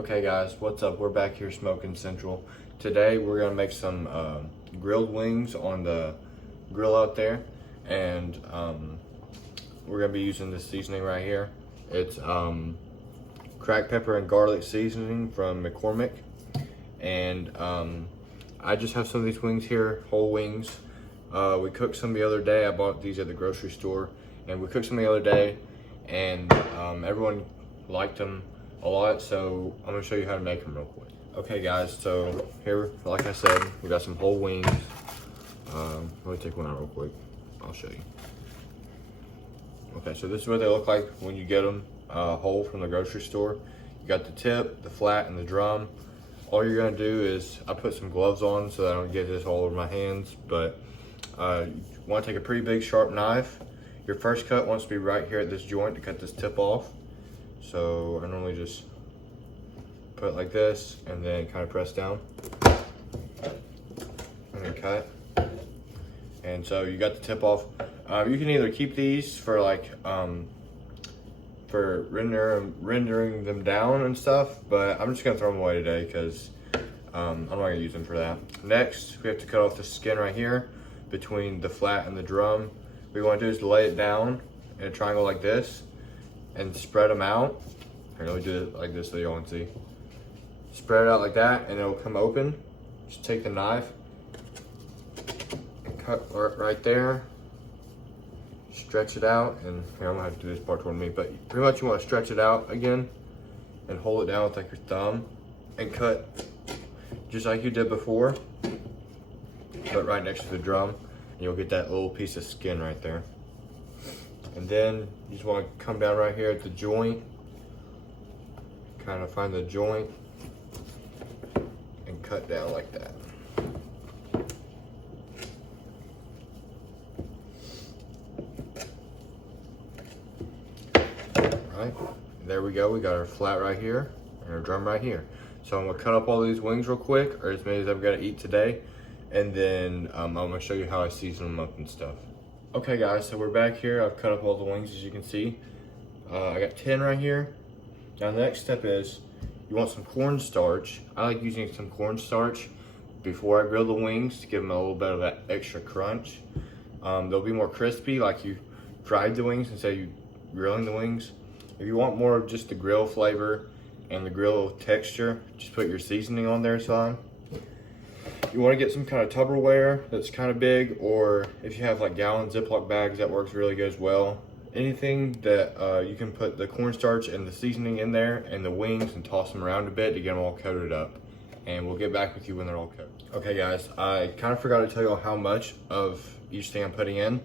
Okay guys, what's up? We're back here smoking Central. Today we're gonna make some grilled wings on the grill out there, and we're gonna be using this seasoning right here. It's cracked pepper and garlic seasoning from McCormick, and I just have some of these wings here, whole wings. We cooked some the other day. I bought these at the grocery store, and we cooked some the other day, and everyone liked them a lot, so I'm gonna show you how to make them real quick. Okay guys, so here, like I said, we got some whole wings. Let me take one out real quick. I'll show you. Okay, so this is what they look like when you get them whole from the grocery store. You got the tip, the flat, and the drum. All you're gonna do is, I put some gloves on so that I don't get this all over my hands, but you wanna take a pretty big sharp knife. Your first cut wants to be right here at this joint to cut this tip off. So I normally just put it like this and then kind of press down and then cut. And so you got the tip off. You can either keep these for like for rendering them down and stuff, but I'm just gonna throw them away today because I'm not gonna use them for that. Next, we have to cut off the skin right here between the flat and the drum. What we want to do is lay it down in a triangle like this and spread them out. Here, let me do it like this so y'all can see. Spread it out like that and it'll come open. Just take the knife and cut right there. Stretch it out, and here, I'm gonna have to do this part toward me, but pretty much you want to stretch it out again and hold it down with like your thumb and cut just like you did before, but right next to the drum, and you'll get that little piece of skin right there. And then you just want to come down right here at the joint, kind of find the joint and cut down like that. Right, there we go. We got our flat right here and our drum right here. So I'm gonna cut up all these wings real quick, or as many as I'm gonna eat today, and then I'm gonna show you how I season them up and stuff. Okay guys, so we're back here. I've cut up all the wings, as you can see. I got 10 right here. Now the next step is, you want some cornstarch. I like using some cornstarch before I grill the wings to give them a little bit of that extra crunch. They'll be more crispy, like you fried the wings instead of you grilling the wings. If you want more of just the grill flavor and the grill texture, just put your seasoning on there some. You want to get some kind of Tupperware that's kind of big, or if you have like gallon Ziploc bags, that works really good as well. Anything that you can put the cornstarch and the seasoning in there and the wings and toss them around a bit to get them all coated up. And we'll get back with you when they're all coated. Okay guys, I kind of forgot to tell you how much of each thing I'm putting in.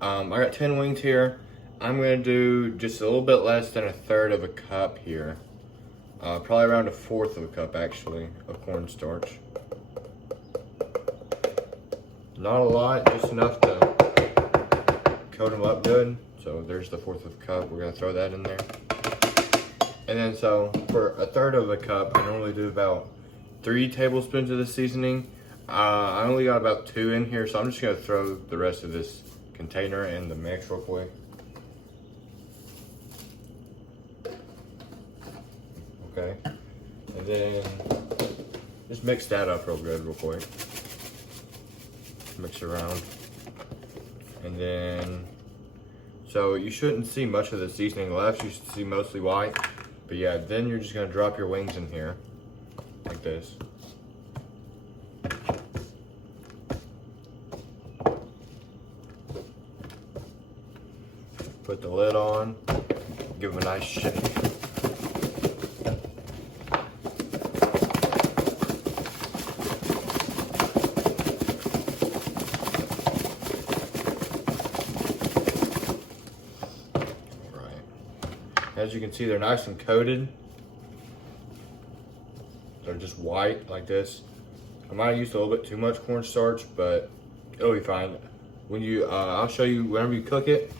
I got 10 wings here. I'm gonna do just a little bit less than 1/3 of a cup here. Probably around 1/4 of a cup actually of cornstarch. Not a lot, just enough to coat them up good. So there's the 1/4 of a cup. We're gonna throw that in there. And then so for 1/3 of a cup, I normally do about 3 tablespoons of the seasoning. I only got about 2 in here, so I'm just gonna throw the rest of this container in the mix real quick. Okay, and then just mix that up real good real quick. Mix it around. And then, so you shouldn't see much of the seasoning left. You should see mostly white. But yeah, then you're just gonna drop your wings in here, like this. Put the lid on, give them a nice shake. As you can see, they're nice and coated. They're just white like this. I might have used a little bit too much cornstarch, but it'll be fine. When you, I'll show you whenever you cook it.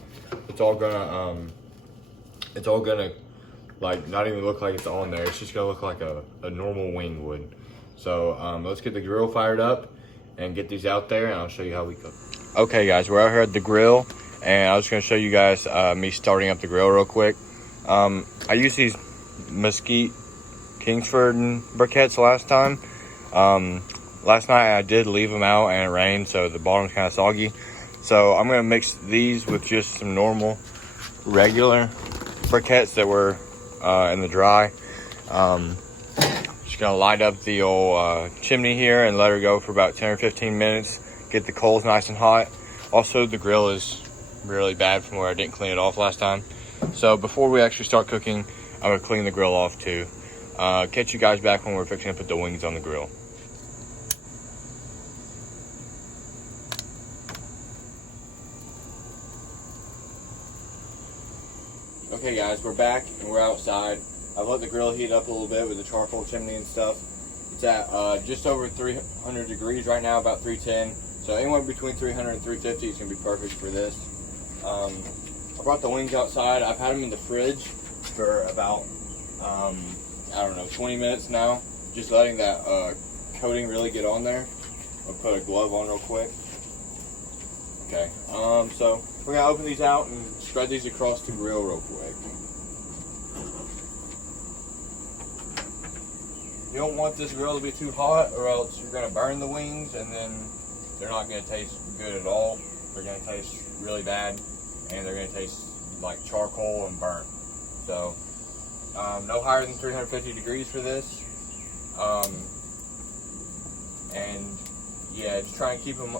It's all gonna like not even look like it's on there. It's just gonna look like a normal wing would. So let's get the grill fired up and get these out there, and I'll show you how we cook. Okay guys, we're out here at the grill, and I was gonna show you guys me starting up the grill real quick. I use these Mesquite Kingsford briquettes last time. Last night I did leave them out and it rained, so the bottom's kind of soggy. So I'm gonna mix these with just some normal, regular briquettes that were in the dry. Just gonna light up the old chimney here and let her go for about 10 or 15 minutes. Get the coals nice and hot. Also, the grill is really bad from where I didn't clean it off last time. So before we actually start cooking, I'm gonna clean the grill off too. Catch you guys back when we're fixing to put the wings on the grill. Okay guys, we're back and we're outside. I've let the grill heat up a little bit with the charcoal chimney and stuff. It's at just over 300 degrees right now, about 310. So anywhere between 300 and 350 is gonna be perfect for this. I brought the wings outside. I've had them in the fridge for about, I don't know, 20 minutes now. Just letting that coating really get on there. I'll put a glove on real quick. Okay, so we're gonna open these out and spread these across the grill real quick. You don't want this grill to be too hot or else you're gonna burn the wings and then they're not gonna taste good at all. They're gonna taste really bad and they're gonna taste like charcoal and burnt. So, no higher than 350 degrees for this. And yeah, just try and keep them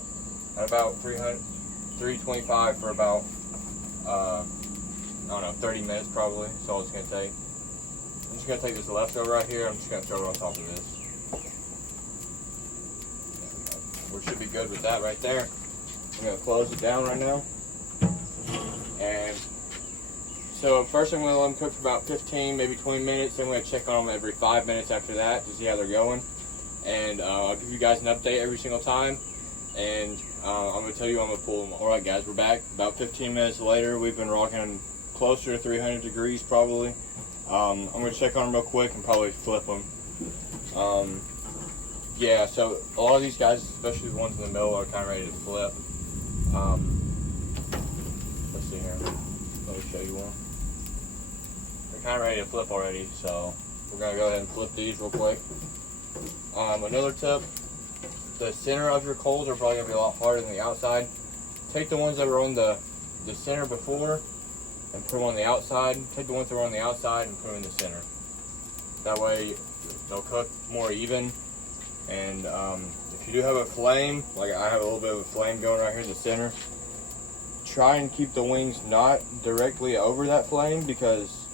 at about 325 for about, I don't know, 30 minutes probably. That's all it's gonna take. I'm just gonna take this leftover right here. I'm just gonna throw it on top of this. We should be good with that right there. I'm gonna close it down right now. And so first I'm gonna let them cook for about 15, maybe 20 minutes. Then I'm gonna check on them every 5 minutes after that to see how they're going. And I'll give you guys an update every single time. And I'm gonna tell you when I'm gonna pull them. All right, guys, we're back. About 15 minutes later, we've been rocking closer to 300 degrees probably. I'm gonna check on them real quick and probably flip them. Yeah, so a lot of these guys, especially the ones in the middle, are kind of ready to flip. Let's see here. Let me show you one. They're kind of ready to flip already, so we're gonna go ahead and flip these real quick. Another tip: the center of your coals are probably gonna be a lot harder than the outside. Take the ones that were on the center before and put them on the outside. Take the ones that were on the outside and put them in the center. That way they'll cook more even. And if you do have a flame, like I have a little bit of a flame going right here in the center, try and keep the wings not directly over that flame because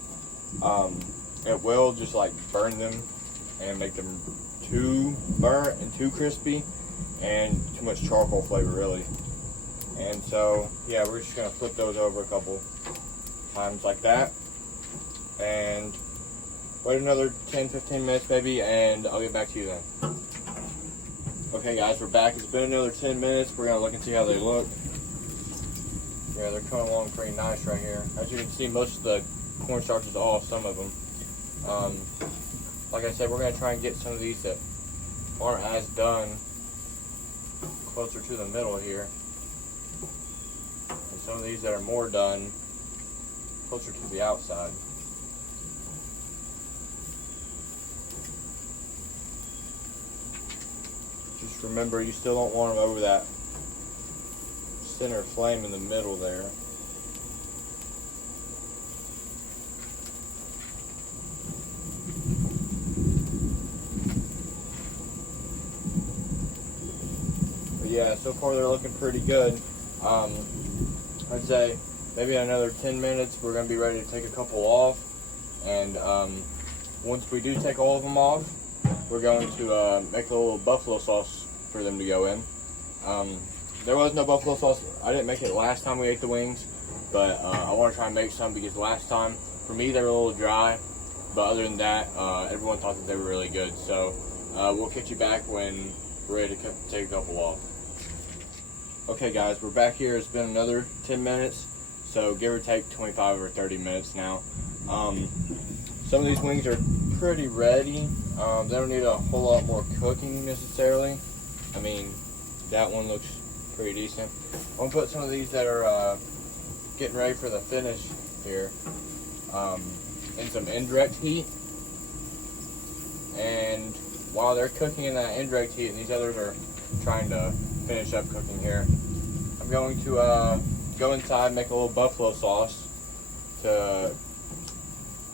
it will just like burn them and make them too burnt and too crispy and too much charcoal flavor really. And so yeah, we're just gonna flip those over a couple times like that and wait another 10-15 minutes maybe, and I'll get back to you then. Okay guys, we're back. It's been another 10 minutes. We're gonna look and see how they look. Yeah, they're coming along pretty nice right here. As you can see, most of the cornstarch is off, some of them. Like I said, we're gonna try and get some of these that aren't as done closer to the middle here. And some of these that are more done closer to the outside. Just remember, you still don't want them over that center flame in the middle there. But yeah, so far they're looking pretty good. I'd say maybe in another 10 minutes we're going to be ready to take a couple off. And once we do take all of them off, we're going to make a little buffalo sauce for them to go in. There was no buffalo sauce. I didn't make it last time we ate the wings, but I want to try and make some because last time, for me, they were a little dry. But other than that, everyone thought that they were really good. So we'll catch you back when we're ready to take a couple off. Okay guys, we're back here. It's been another 10 minutes, so give or take 25 or 30 minutes now. Some of these wings are pretty ready. They don't need a whole lot more cooking necessarily. I mean, that one looks pretty decent. I'm gonna put some of these that are getting ready for the finish here in some indirect heat. And while they're cooking in that indirect heat and these others are trying to finish up cooking here, I'm going to go inside and make a little buffalo sauce to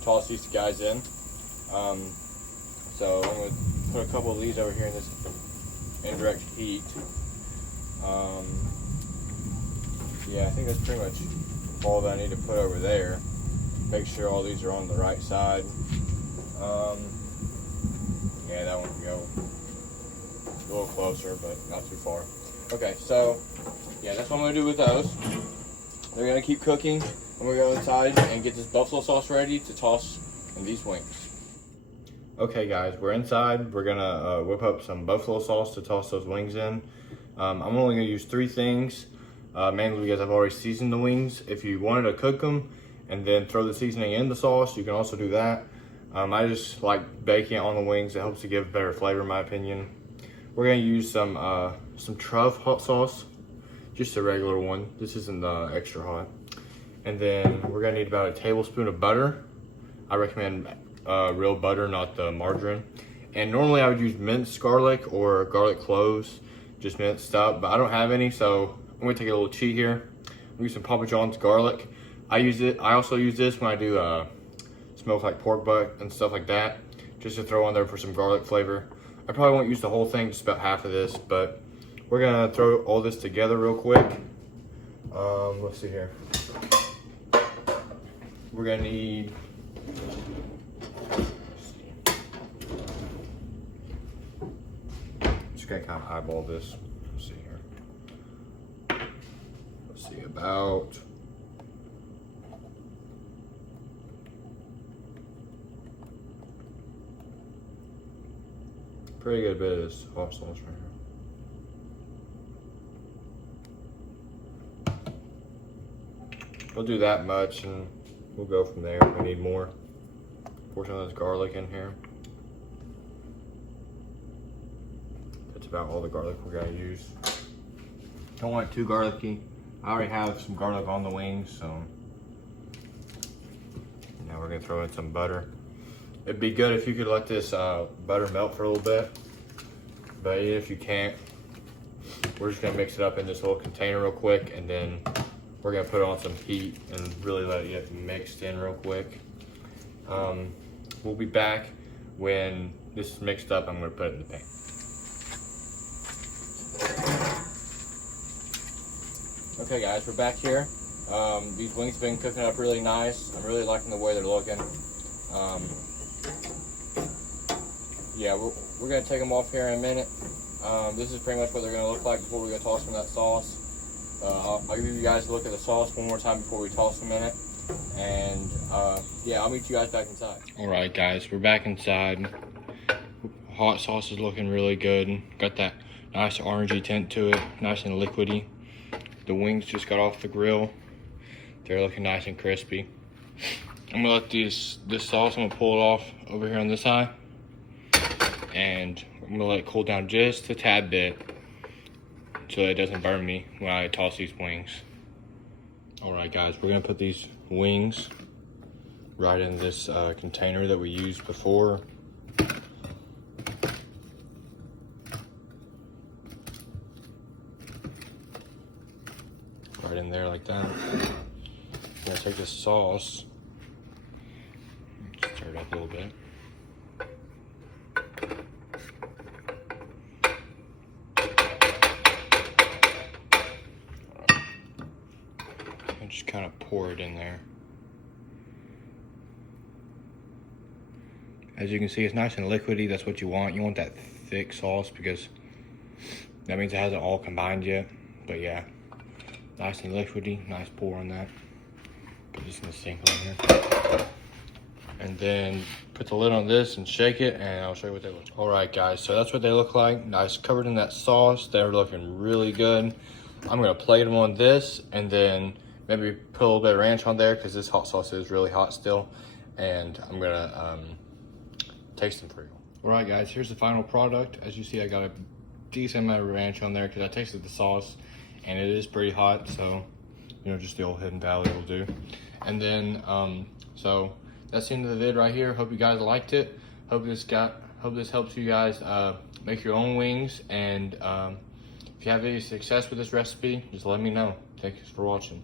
toss these guys in. So I'm going to put a couple of these over here in this indirect heat. Yeah, I think that's pretty much all that I need to put over there. Make sure all these are on the right side. Yeah, that one can go a little closer, but not too far. Okay, so yeah, that's what I'm gonna do with those. They're gonna keep cooking. I'm gonna go inside and get this buffalo sauce ready to toss in these wings. Okay guys, we're inside. We're gonna whip up some buffalo sauce to toss those wings in. I'm only gonna use 3 things, mainly because I've already seasoned the wings. If you wanted to cook them and then throw the seasoning in the sauce, you can also do that. I just like baking it on the wings. It helps to give better flavor in my opinion. We're gonna use some Truff hot sauce, just a regular one. This isn't extra hot. And then we're gonna need about a tablespoon of butter. I recommend real butter, not the margarine. And normally I would use minced garlic or garlic cloves, just minced up, but I don't have any, so I'm gonna take a little cheat here. I'm gonna use some Papa John's garlic. I also use this when I do smoked like pork butt and stuff like that, just to throw on there for some garlic flavor. I probably won't use the whole thing, just about half of this, but we're gonna throw all this together real quick. Let's see here. We're gonna need, just gonna kind of eyeball this. Let's see here. Let's see, about pretty good bit of this hot sauce right here. We'll do that much and we'll go from there if we need more. Pour some of this garlic in here. That's about all the garlic we're gonna use. Don't want it too garlicky. I already have some garlic on the wings, so now we're gonna throw in some butter. It'd be good if you could let this butter melt for a little bit, but even if you can't, we're just gonna mix it up in this little container real quick, and then we're gonna put on some heat and really let it get mixed in real quick. We'll be back when this is mixed up. I'm gonna put it in the pan. Okay guys, we're back here. These wings have been cooking up really nice. I'm really liking the way they're looking. Yeah, we're gonna take them off here in a minute. This is pretty much what they're gonna look like before we go toss them in that sauce. I'll give you guys a look at the sauce one more time before we toss them in it. And yeah, I'll meet you guys back inside. All right guys, we're back inside. Hot sauce is looking really good. Got that nice orangey tint to it, nice and liquidy. The wings just got off the grill. They're looking nice and crispy. I'm gonna let this sauce, I'm gonna pull it off over here on this side. And I'm gonna let it cool down just a tad bit so it doesn't burn me when I toss these wings. All right guys, we're gonna put these wings right in this container that we used before. Right in there like that. I'm gonna take this sauce, stir it up a little bit. And just kind of pour it in there. As you can see, it's nice and liquidy. That's what you want. You want that thick sauce because that means it hasn't all combined yet. But yeah, nice and liquidy. Nice pour on that. Put this in the sink right here. And then put the lid on this and shake it, and I'll show you what they look like. All right, guys, so that's what they look like. Nice, covered in that sauce. They're looking really good. I'm gonna plate them on this, and then maybe put a little bit of ranch on there because this hot sauce is really hot still. And I'm gonna taste them for you. All right, guys, here's the final product. As you see, I got a decent amount of ranch on there because I tasted the sauce, and it is pretty hot. So, you know, just the old Hidden Valley will do. And then, so that's the end of the vid right here. Hope you guys liked it. Hope this got Hope this helps you guys make your own wings. And if you have any success with this recipe, just let me know. Thanks for watching.